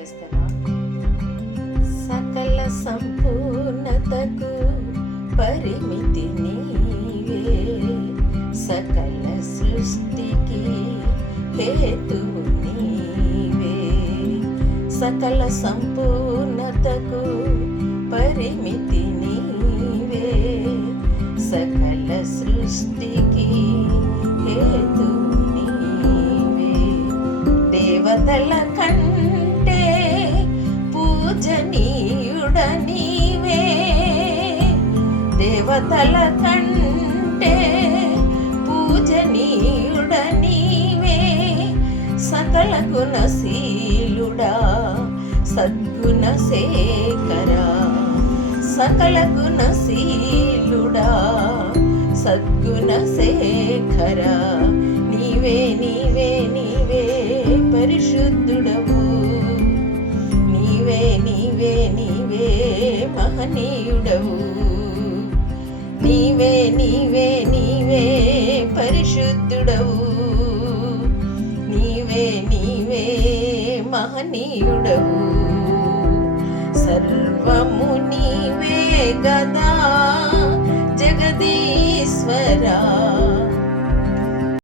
వేస్తారా సకల సంపూర్ణతకు పరిమితి నీవే. సకల సృష్టికి హేతు నీవే. సకల సంపూర్ణతకు పరిమితి నీవే. సకల సృష్టికి హేతు నీవే. దేవతల కంటే దేవతల కంటే పూజనీయుడ నీవే. సకల గుణశీలుడా సద్గుణ శేఖరా. సకల గుణశీలుడా సద్గుణ శేఖరా. నీవే నీవే నీవే పరిశుద్ధుడవు. నీవే నీవే నీవే మహనీయుడవు. నీవే నీవే నీవే పరిశుద్ధుడవు. నీవే నీవే మహనీయుడవు. సర్వము నీవే గదా జగదీశ్వరా.